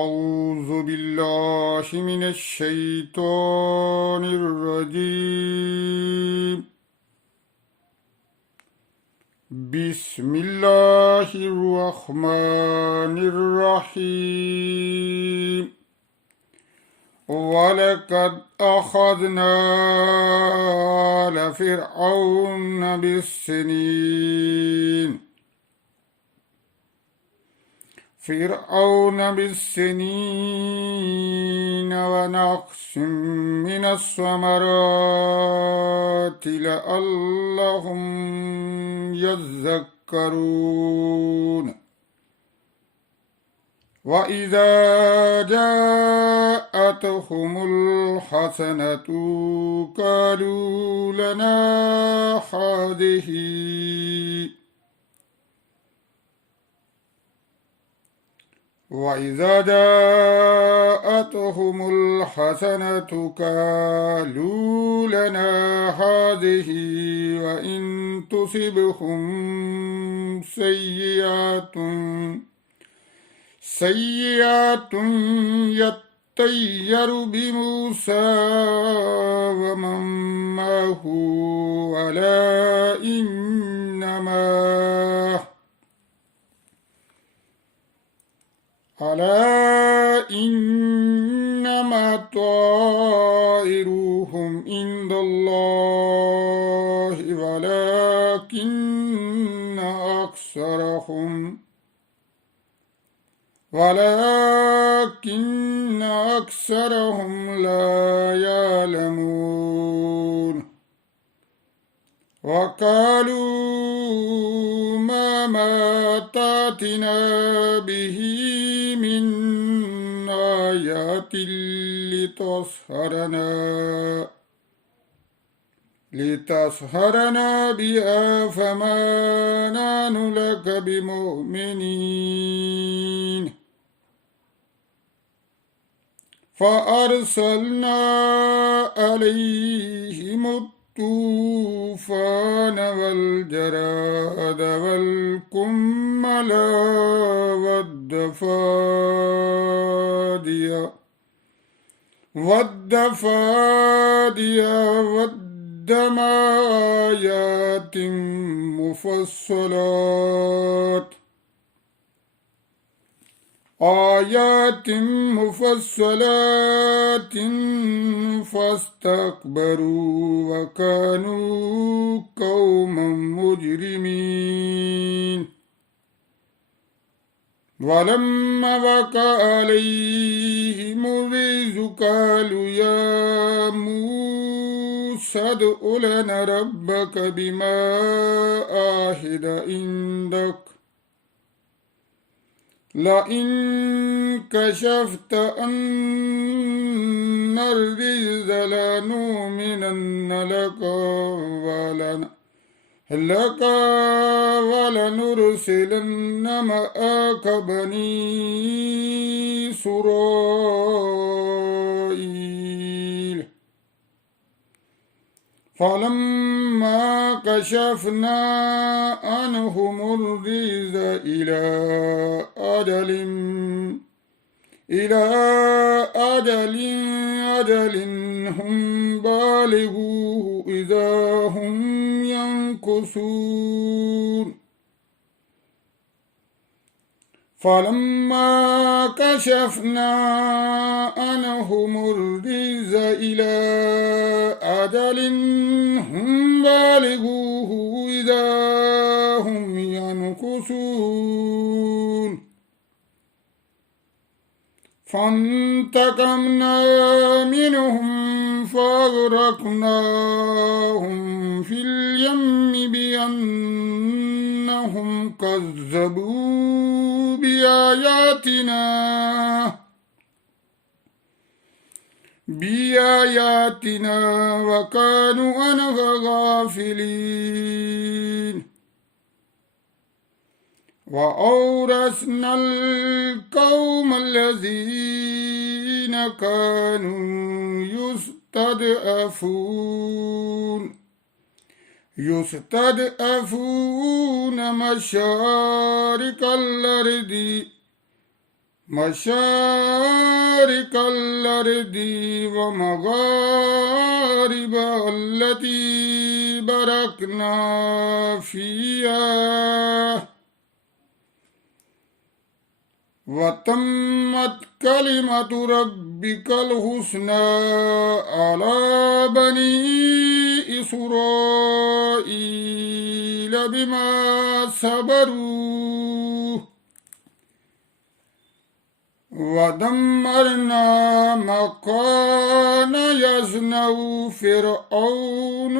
أعوذ بالله من الشيطان الرجيم. بسم الله الرحمن الرحيم. ولقد أخذنا آل فرعون بالسنين ونقص من الثمرات لعلهم يذكرون. وإذا جاءتهم الحسنة قالوا لنا هذه وإذا جاءتهم الحسنة قالوا لنا هذه وإن تصبهم سيئات يطير بموسى ومن معه ألا إنما طائرهم عند الله ولكن أكثرهم لا يعلمون. وقالوا ما تأتنا به من آيات لتسحرنا بها فما نحن لك بمؤمنين. فأرسلنا عليهم الطوفان والجراد والقمل والضفادع والدم آيات مفصلات فاستكبروا وكانوا قوما مجرمين. ولما وقع عليهم الرجز قالوا يا موسى ادع لنا ربك بما عهد عندك لئن كشفت عنا الرجز لنؤمنن لك ولنرسلن معك بني إسرائيل. فلما كشفنا عنهم الرجز إلى أجل هم بالغوه إذا هم ينكثون. فلما كشفنا عنهم الرجز إلى أجل هم بالغوه إذا هم ينكثون. فانتقمنا منهم فأغرقناهم في اليم بأنهم كذبوا بآياتنا وكانوا عنها غافلين. وأورثنا القوم الذين كانوا يستضعفون مشارق الأرض مشارق الأرض ومغاربها التي باركنا فيها وتمت كلمة ربك الحسنى على بني إسرائيل بما صبروا ودمرنا ما كان يصنع فرعون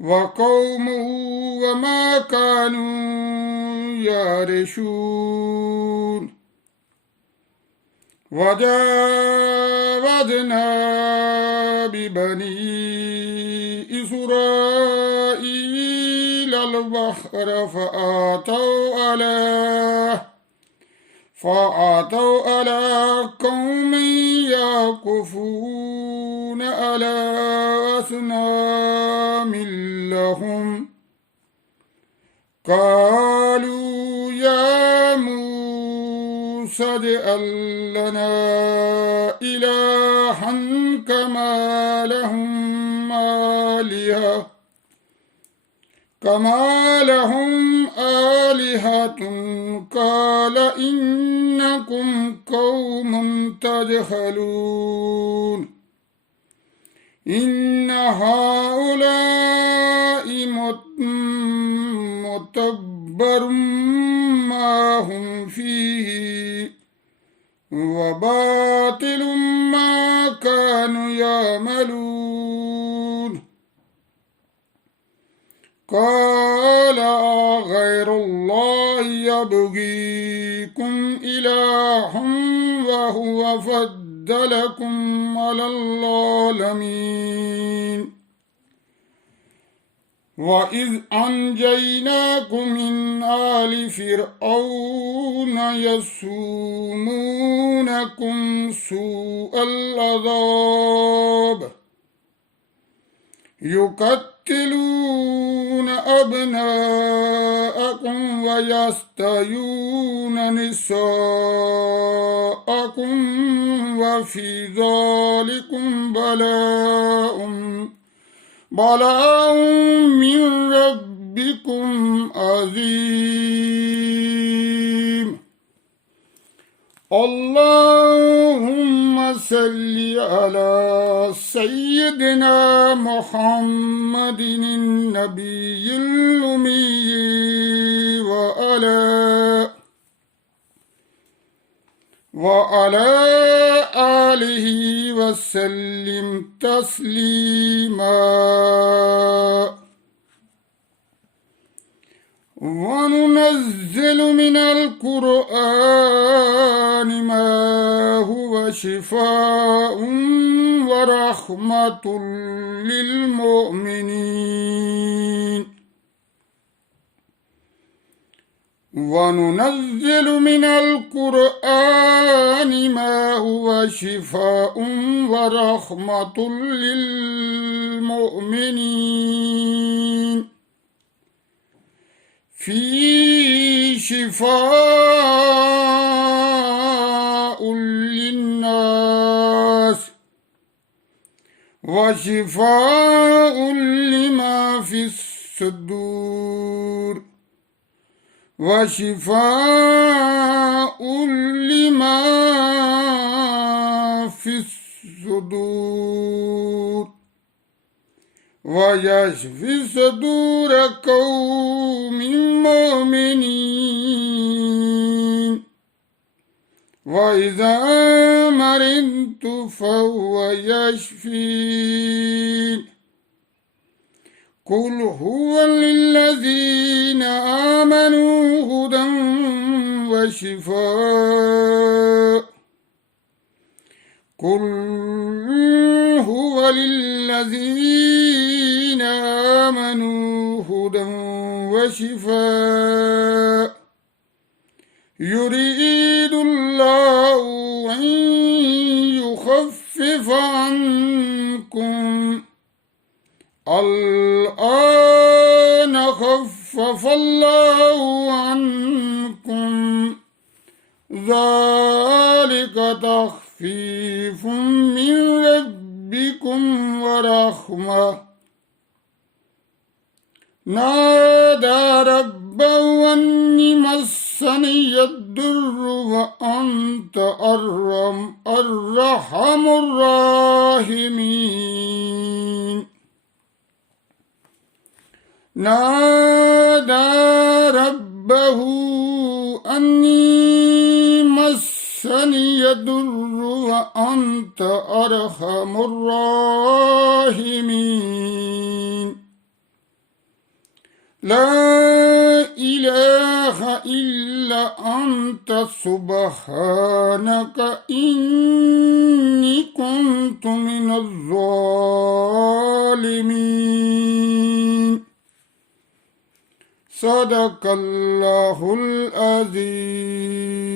وقومه وما كانوا يعرشون وجاوزنا ببني إسرائيل البحر فأتوا على قوم يعكفون على أصنام لهم قالوا يا موسى اجعل لنا إلها كما لهم آلهة قال إنكم قوم تجهلون إن هؤلاء متبر ما هم فيه وباطل ما كانوا يعملون قال غير الله يبغيكم إلها وهو فضلكم على العالمين وإذ أنجيناكم من آل فرعون يسومونكم سوء العذاب يقتلون أبناءكم ويستحيون نساءكم وفي ذلكم بلاء من ربكم عظيم اللهم صل على سيدنا محمد النبي الأمي وعلى آله وسلم تسليما وننزل من القرآن ما هو شفاء ورحمة للمؤمنين وننزل من القرآن ما هو شفاء ورحمة للمؤمنين فيه شفاء للناس وشفاء لما في الصدور ويشفي صدور قوم مؤمنين وإذا مرضت فهو يشفين قل هو للذين آمنوا هدى وشفاء قل هو للذين آمنوا هدى وشفاء يريد الله أن يخفف عنكم الآن خفف خفف الله عنكم ذلك تخفيف من ربكم ورحمة نادى ربه أني مسني الضر وأنت أرحم الراحمين نادى ربه أني مسني الضر وأنت أرحم الراحمين لا إله إلا أنت سبحانك إني كنت من الظالمين صدق الله العظيم.